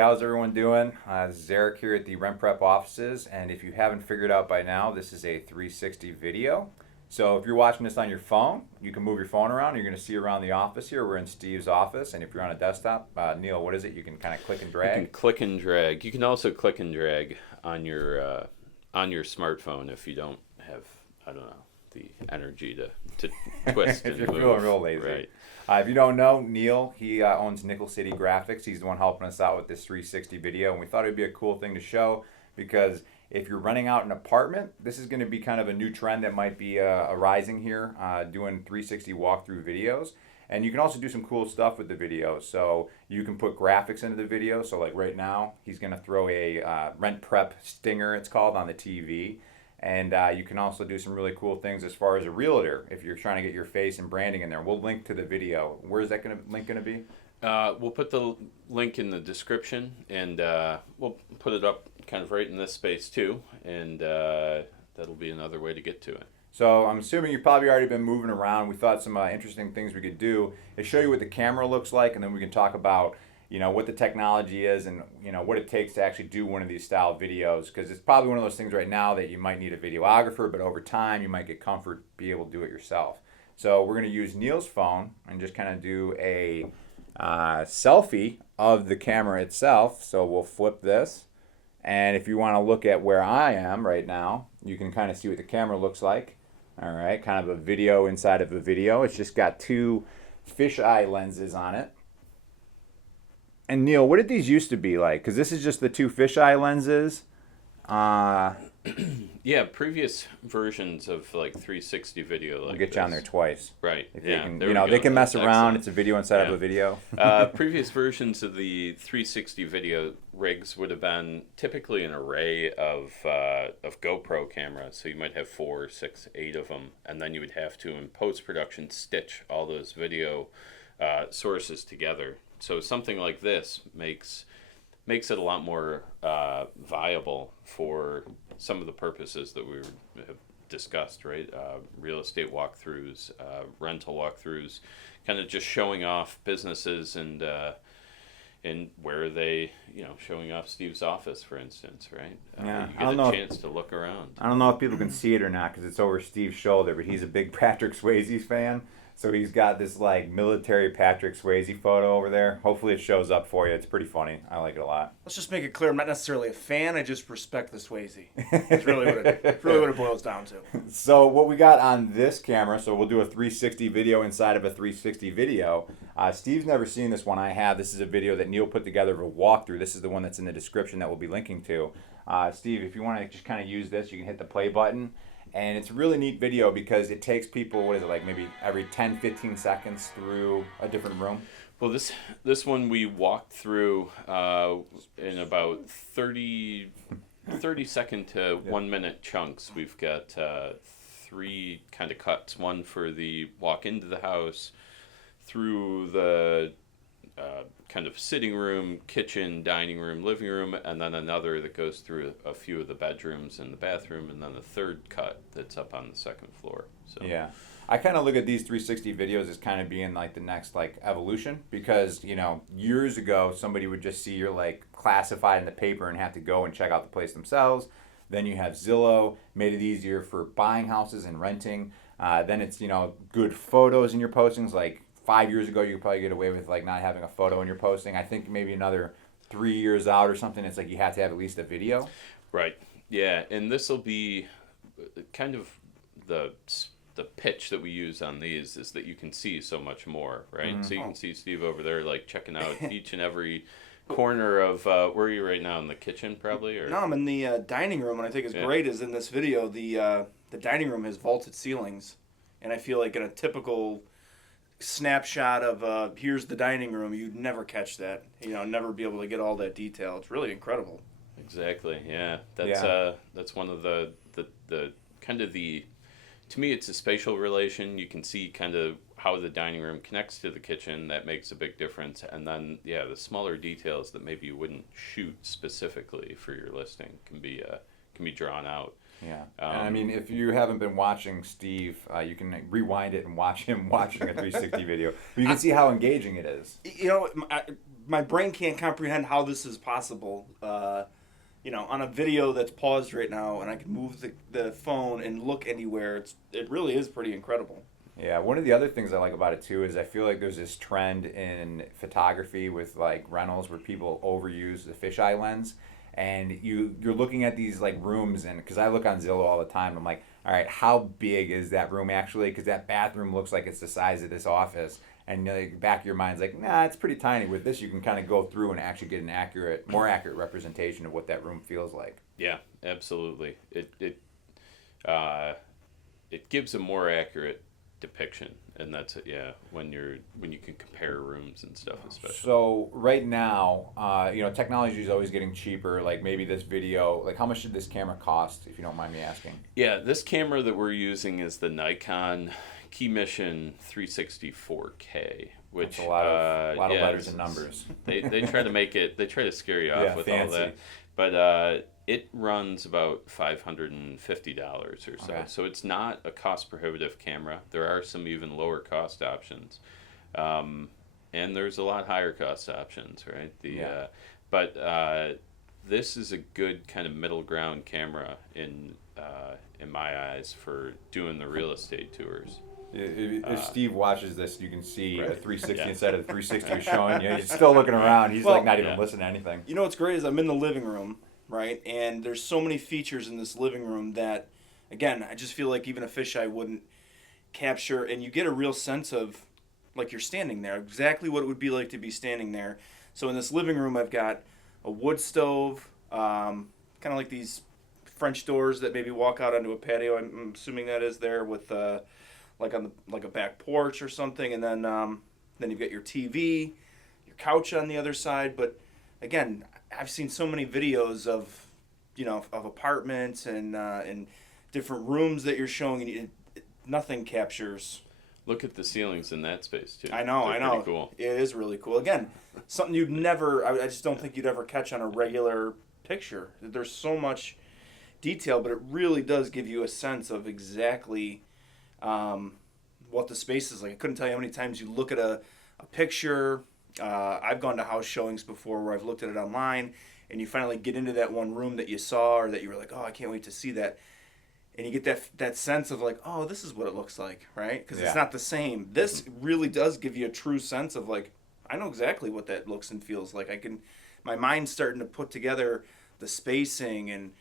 how's everyone doing? This is Eric here at the RentPrep offices, and if you haven't figured out by now, this is a 360 video. So if you're watching this on your phone, you can move your phone around. You're going to see around the office here. We're in Steve's office, and if you're on a desktop, Neil, what is it? You can kind of click and drag. You can click and drag. You can also click and drag on your smartphone if you don't have, I don't know, the energy to twist. If and you're move. feeling real lazy. Right. If you don't know, Neil, he owns Nickel City Graphics. He's the one helping us out with this 360 video, and we thought it would be a cool thing to show because if you're renting out an apartment, this is going to be kind of a new trend that might be arising here, doing 360 walkthrough videos. And you can also do some cool stuff with the videos. So you can put graphics into the video. So like right now, he's going to throw a RentPrep stinger, it's called, on the TV. And you can also do some really cool things as far as a realtor if you're trying to get your face and branding in there. We'll link to the video. Where is that link going to be? We'll put the link in the description, and we'll put it up kind of right in this space too, and that'll be another way to get to it. So I'm assuming you've probably already been moving around. We thought some interesting things we could do is show you what the camera looks like, and then we can talk about what the technology is and what it takes to actually do one of these style videos, because it's probably one of those things right now that you might need a videographer, but over time you might get comfort, be able to do it yourself. So we're going to use Neil's phone and just kind of do a selfie of the camera itself. So we'll flip this, and if you want to look at where I am right now, you can kind of see what the camera looks like. All right, kind of a video inside of a video. It's just got two fisheye lenses on it. And Neil, what did these used to be like? Because this is just the two fisheye lenses. Yeah, previous versions of like 360 video. Like we'll get you on there twice. Right. If yeah. they can mess around. Excellent. It's a video inside of a video. Previous versions of the 360 video rigs would have been typically an array of GoPro cameras. So you might have 4, 6, 8 of them, and then you would have to, in post-production, stitch all those video sources together. So something like this makes it a lot more viable for some of the purposes that we have discussed, right? Real estate walkthroughs, rental walkthroughs, kind of just showing off businesses and where they, showing off Steve's office, for instance, right? Yeah, you get a chance to look around. I don't know if people can see it or not because it's over Steve's shoulder, but he's a big Patrick Swayze fan. So he's got this like military Patrick Swayze photo over there. Hopefully it shows up for you. It's pretty funny. I like it a lot. Let's just make it clear, I'm not necessarily a fan. I just respect the Swayze. It's really what it boils down to. So what we got on this camera, so we'll do a 360 video inside of a 360 video. Steve's never seen this one. I have. This is a video that Neil put together of a walkthrough. This is the one that's in the description that we'll be linking to. Steve, if you want to just kind of use this, you can hit the play button. And it's a really neat video because it takes people, like maybe every 10, 15 seconds through a different room? Well, this one we walked through in about 30 second to 1 minute chunks. We've got 3 kind of cuts. One for the walk into the house, through the kind of sitting room, kitchen, dining room, living room, and then another that goes through a few of the bedrooms and the bathroom, and then the third cut that's up on the second floor. So yeah, I kind of look at these 360 videos as kind of being like the next like evolution, because years ago somebody would just see your like classified in the paper and have to go and check out the place themselves. Then you have Zillow, made it easier for buying houses and renting. Then it's good photos in your postings. Like 5 years ago, you could probably get away with like not having a photo in your posting. I think maybe another 3 years out or something, it's like you have to have at least a video. Right. Yeah, and this will be kind of the pitch that we use on these is that you can see so much more, right? Mm-hmm. So you can see Steve over there like checking out each and every corner of where are you right now, in the kitchen probably? Or? No, I'm in the dining room, and I think it's great is in this video the dining room has vaulted ceilings, and I feel like in a typical snapshot of here's the dining room, you'd never catch that, never be able to get all that detail. It's really incredible. Exactly. Yeah, that's one of the kind of the, to me it's a spatial relation. You can see kind of how the dining room connects to the kitchen. That makes a big difference. And then the smaller details that maybe you wouldn't shoot specifically for your listing can be drawn out. Yeah, and I mean, if you haven't been watching Steve, you can rewind it and watch him watching a 360 video. But you can see how engaging it is. my brain can't comprehend how this is possible. On a video that's paused right now, and I can move the phone and look anywhere. It really is pretty incredible. Yeah, one of the other things I like about it too is I feel like there's this trend in photography with like rentals where people overuse the fisheye lens, and you're looking at these like rooms, and because I look on Zillow all the time, I'm like, all right, how big is that room actually? Because that bathroom looks like it's the size of this office, and the back of your mind's like, nah, it's pretty tiny. With this, you can kind of go through and actually get an more accurate representation of what that room feels like. Yeah, absolutely. It gives a more accurate depiction, and that's it. Yeah, when you can compare rooms and stuff, especially. So right now, technology is always getting cheaper. Like maybe this video, like how much did this camera cost, if you don't mind me asking? Yeah, this camera that we're using is the Nikon Key Mission 360 4K, which that's a lot of letters and numbers. They try to scare you off with fancy. all that, but it runs about $550 or so. Okay. So it's not a cost prohibitive camera. There are some even lower cost options, and there's a lot higher cost options, right? But this is a good kind of middle ground camera in my eyes for doing the real estate tours. If Steve watches this, you can see right. a 360 Yeah. instead of the 360 you're showing. He's still looking around. He's like not even listening to anything. You know what's great is I'm in the living room, right? And there's so many features in this living room that, again, I just feel like even a fisheye wouldn't capture. And you get a real sense of, like, you're standing there, exactly what it would be like to be standing there. So in this living room, I've got a wood stove, kind of like these French doors that maybe walk out onto a patio. I'm assuming that is there with like a back porch or something, and then you've got your TV, your couch on the other side. But again, I've seen so many videos of apartments and different rooms that you're showing, and nothing captures. Look at the ceilings in that space too. I know. Pretty cool. It is really cool. Again, something you'd never. I just don't think you'd ever catch on a regular picture. There's so much detail, but it really does give you a sense of exactly what the space is like. I couldn't tell you how many times you look at a picture. I've gone to house showings before where I've looked at it online, and you finally get into that one room that you saw or that you were like, oh, I can't wait to see that. And you get that sense of like, oh, this is what it looks like, right? Because it's not the same. This really does give you a true sense of like, I know exactly what that looks and feels like. My mind's starting to put together the spacing and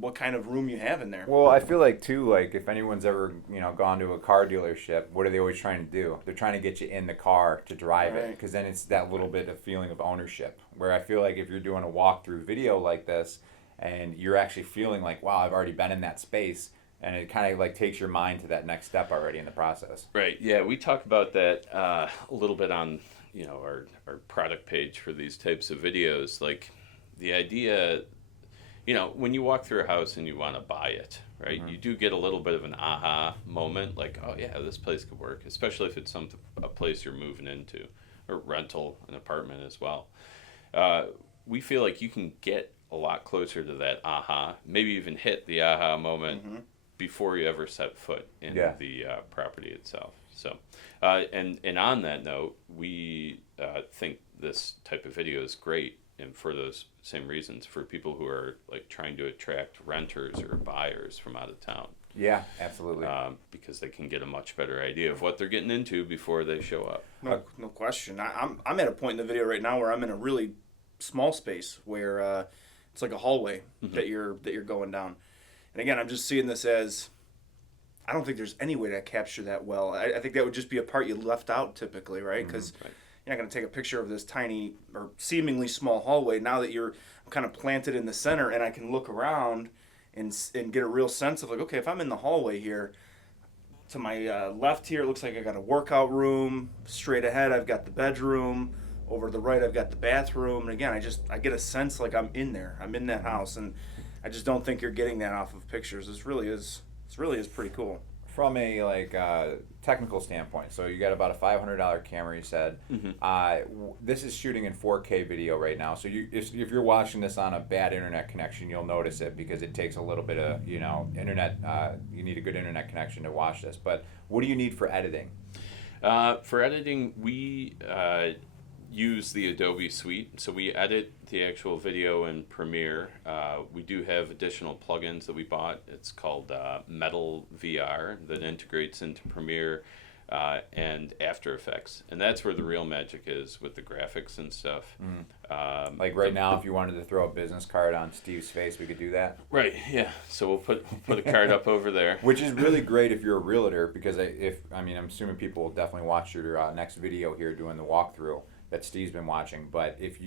what kind of room you have in there. Well, I feel like too, like if anyone's ever gone to a car dealership, what are they always trying to do? They're trying to get you in the car to drive it, because then it's that little bit of feeling of ownership. Where I feel like if you're doing a walkthrough video like this, and you're actually feeling like, wow, I've already been in that space, and it kind of like takes your mind to that next step already in the process. Right. Yeah, we talk about that a little bit on our product page for these types of videos. Like the idea, when you walk through a house and you want to buy it, right? Mm-hmm. You do get a little bit of an aha moment, like, oh yeah, this place could work, especially if it's a place you're moving into, or rental, an apartment as well. We feel like you can get a lot closer to that aha, maybe even hit the aha moment before you ever set foot in the property itself. So, and on that note, we think this type of video is great, and for those same reasons, for people who are like trying to attract renters or buyers from out of town. Yeah, absolutely. Because they can get a much better idea of what they're getting into before they show up. No question. I'm at a point in the video right now where I'm in a really small space where it's like a hallway that you're going down. And again, I'm just seeing this as, I don't think there's any way to capture that well. I think that would just be a part you left out typically, right? Because you're not going to take a picture of this tiny or seemingly small hallway. Now that I'm kind of planted in the center and I can look around and get a real sense of like, okay, if I'm in the hallway here, to my left here, it looks like I got a workout room. Straight ahead, I've got the bedroom. Over to the right, I've got the bathroom. And again, I get a sense like I'm in there. I'm in that house. And I just don't think you're getting that off of pictures. This really is pretty cool. From a technical standpoint, so you got about a $500 camera, you said. This is shooting in 4K video right now. So if you're watching this on a bad internet connection, you'll notice it because it takes a little bit of internet. You need a good internet connection to watch this. But what do you need for editing? For editing, we use the Adobe suite. So we edit the actual video in Premiere. We do have additional plugins that we bought. It's called Metal VR that integrates into Premiere and After Effects. And that's where the real magic is with the graphics and stuff. Like right now, if you wanted to throw a business card on Steve's face, we could do that. Right, yeah. So we'll put a card up over there. Which is really great if you're a realtor, because I'm assuming people will definitely watch your next video here doing the walkthrough that Steve's been watching. But if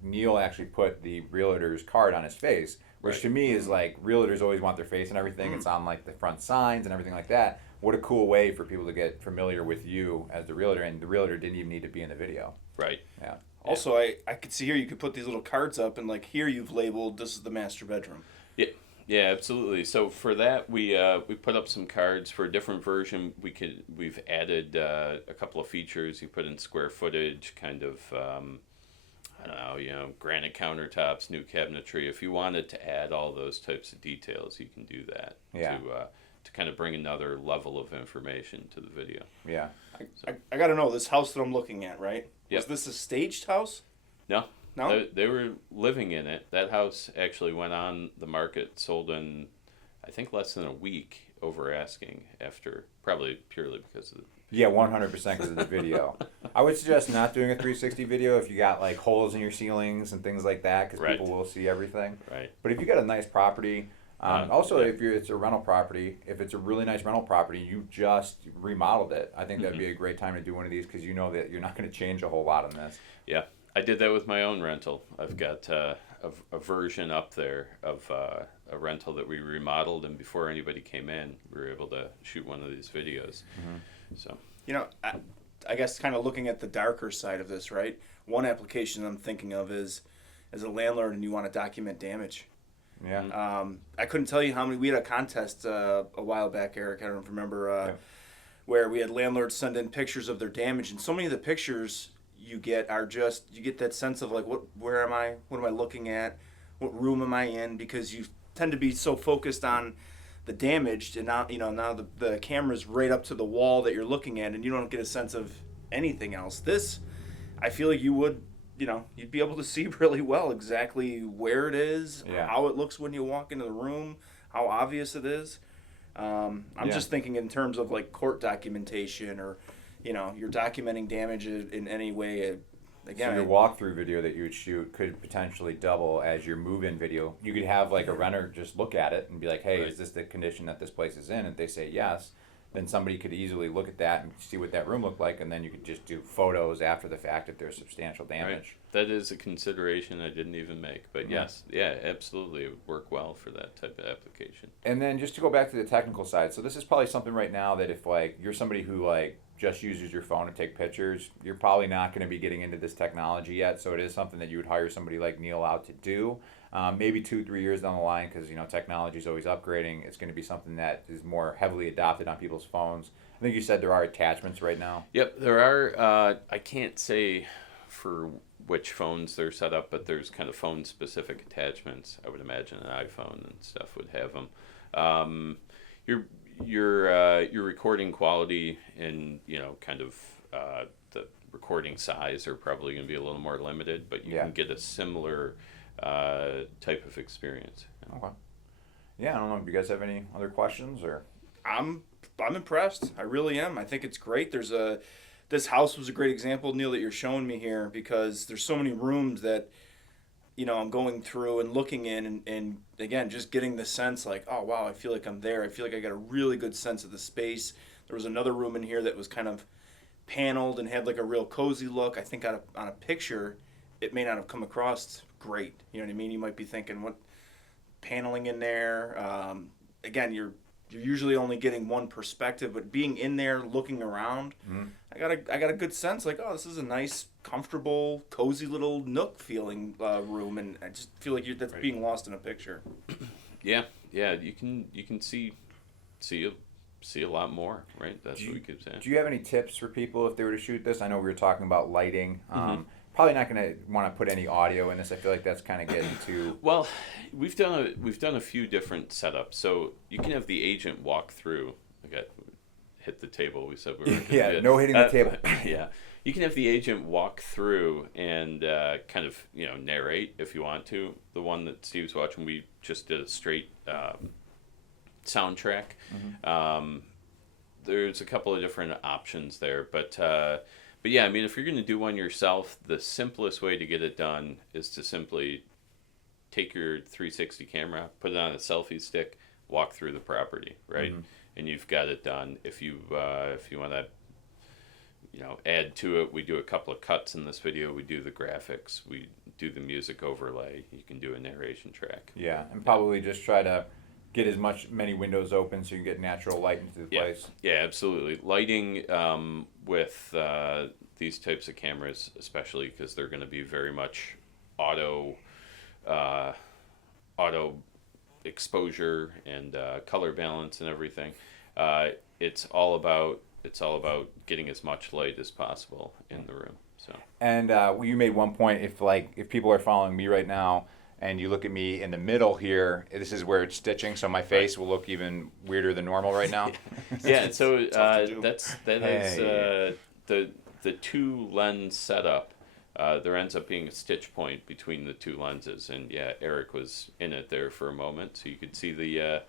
Neil actually put the realtor's card on his face, which to me is like, realtors always want their face and everything. It's on like the front signs and everything like that. What a cool way for people to get familiar with you as the realtor, and the realtor didn't even need to be in the video. Right. Yeah. Also, I could see here you could put these little cards up, and like here you've labeled this is the master bedroom. Yeah. Yeah, absolutely. So for that, we put up some cards for a different version. We've added a couple of features. You put in square footage, kind of I don't know, granite countertops, new cabinetry. If you wanted to add all those types of details, you can do that. Yeah. To kind of bring another level of information to the video. Yeah. I got to know, this house that I'm looking at, right? Yep. Was this a staged house? No. No? They were living in it. That house actually went on the market, sold in, I think, less than a week over asking, after, probably purely because of the... Yeah, 100% because of the video. I would suggest not doing a 360 video if you got like holes in your ceilings and things like that, because people will see everything. Right. But if you got a nice property, if it's a rental property, if it's a really nice rental property, you just remodeled it. I think that'd be a great time to do one of these, because you know that you're not going to change a whole lot on this. Yeah, I did that with my own rental. I've got a version up there of a rental that we remodeled, and before anybody came in, we were able to shoot one of these videos. So, I guess kind of looking at the darker side of this, right? One application I'm thinking of is, as a landlord and you want to document damage. Yeah. I couldn't tell you how many. We had a contest a while back, Eric. I don't remember where we had landlords send in pictures of their damage, and so many of the pictures you get are just, you get that sense of like, where am I? What am I looking at? What room am I in? Because you tend to be so focused on the damage, and now the camera's right up to the wall that you're looking at, and you don't get a sense of anything else. This, I feel like you would. You'd be able to see really well exactly where it is, how it looks when you walk into the room, how obvious it is. I'm just thinking in terms of like court documentation, or, you're documenting damage in any way. Again, so your walkthrough video that you would shoot could potentially double as your move-in video. You could have like a renter just look at it and be like, hey, is this the condition that this place is in? And if they say yes, then somebody could easily look at that and see what that room looked like, and then you could just do photos after the fact if there's substantial damage. Right. That is a consideration I didn't even make. But yes, absolutely, it would work well for that type of application. And then just to go back to the technical side, so this is probably something right now that if like you're somebody who like just uses your phone to take pictures, you're probably not going to be getting into this technology yet. So it is something that you would hire somebody like Neil out to do. Maybe 2-3 years down the line, because technology is always upgrading. It's going to be something that is more heavily adopted on people's phones. I think you said there are attachments right now. Yep, there are. I can't say for which phones they're set up, but there's kind of phone-specific attachments. I would imagine an iPhone and stuff would have them. Your recording quality and kind of the recording size are probably going to be a little more limited, but you can get a similar type of experience. Okay. Yeah, I don't know if you guys have any other questions, or I'm impressed. I really am. I think it's great. This house was a great example, Neil, that you're showing me here, because there's so many rooms that I'm going through and looking in, and again, just getting the sense like, oh wow, I feel like I'm there. I feel like I got a really good sense of the space. There was another room in here that was kind of paneled and had like a real cozy look. I think on a picture, it may not have come across great. You know what I mean? You might be thinking, what paneling in there? Again, you're usually only getting one perspective, but being in there, looking around, I got a good sense like, oh, this is a nice, comfortable, cozy little nook feeling room, and I just feel like that's being lost in a picture. Yeah, you can see a lot more, right? That's what we could say. Do you have any tips for people if they were to shoot this? I know we were talking about lighting. Probably not going to want to put any audio in this. I feel like that's kind of getting too... Well, we've done a few different setups. So you can have the agent walk through. Hit the table. We said we were going to no hitting the table. Yeah. You can have the agent walk through and kind of, narrate if you want to. The one that Steve's watching, we just did a straight soundtrack. There's a couple of different options there, but yeah, I mean, if you're going to do one yourself, the simplest way to get it done is to simply take your 360 camera, put it on a selfie stick, walk through the property, right? And you've got it done. If you want to, add to it, we do a couple of cuts in this video. We do the graphics. We do the music overlay. You can do a narration track. Yeah, and probably just try to get many windows open so you can get natural light into the place. Yeah, absolutely. Lighting with these types of cameras, especially because they're going to be very much auto exposure and color balance and everything. It's all about getting as much light as possible in the room. So. And you made one point. If people are following me right now, and you look at me in the middle here, this is where it's stitching, so my face will look even weirder than normal right now. Yeah, so that is the two lens setup. There ends up being a stitch point between the two lenses, and yeah, Eric was in it there for a moment, so you could see the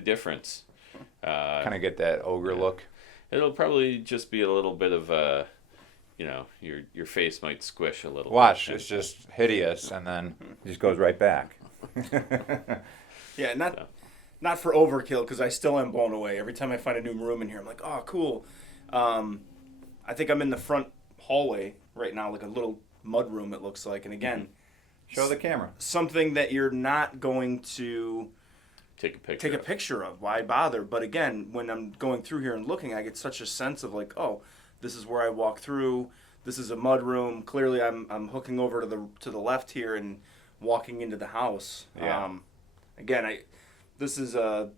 difference. Kind of get that ogre look. It'll probably just be a little bit of your face might squish a little. Watch, it's just hideous, and then it just goes right back. Yeah, not for overkill, because I still am blown away. Every time I find a new room in here, I'm like, oh, cool. I think I'm in the front hallway right now, like a little mud room, it looks like. And again, show the camera. Something that you're not going to take a picture of. Why bother? But again, when I'm going through here and looking, I get such a sense of like, oh, this is where I walk through. This is a mud room. Clearly, I'm hooking over to the left here and walking into the house. Yeah. Again, this is a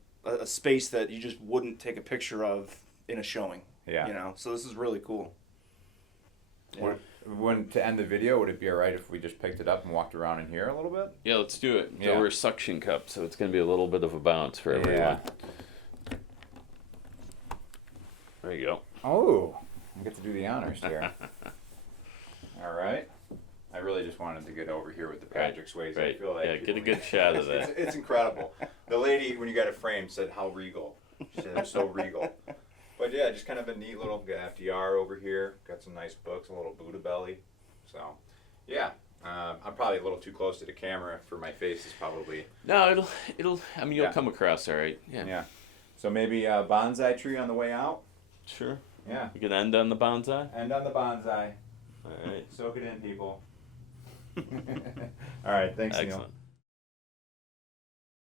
space that you just wouldn't take a picture of in a showing. Yeah. So this is really cool. Yeah. To end the video, would it be all right if we just picked it up and walked around in here a little bit? Yeah, let's do it. Yeah. We're a suction cup, so it's going to be a little bit of a bounce for everyone. Yeah. There you go. Oh, I get to do the honors here. All right. I really just wanted to get over here with the Patrick Swayze. Right. I feel like Get a good shot of that. It's incredible. The lady, when you got it framed, said, "How regal." She said, "It's so regal." But yeah, just kind of a neat little, got FDR over here. Got some nice books, a little Buddha belly. So, yeah. I'm probably a little too close to the camera for my face. Is probably... No, it'll. I mean, you'll come across all right. Yeah. Yeah. So maybe a bonsai tree on the way out. Sure. Yeah. You can end on the bonsai. End on the bonsai. All right. Soak it in, people. All right. Thanks, Excellent. Neil.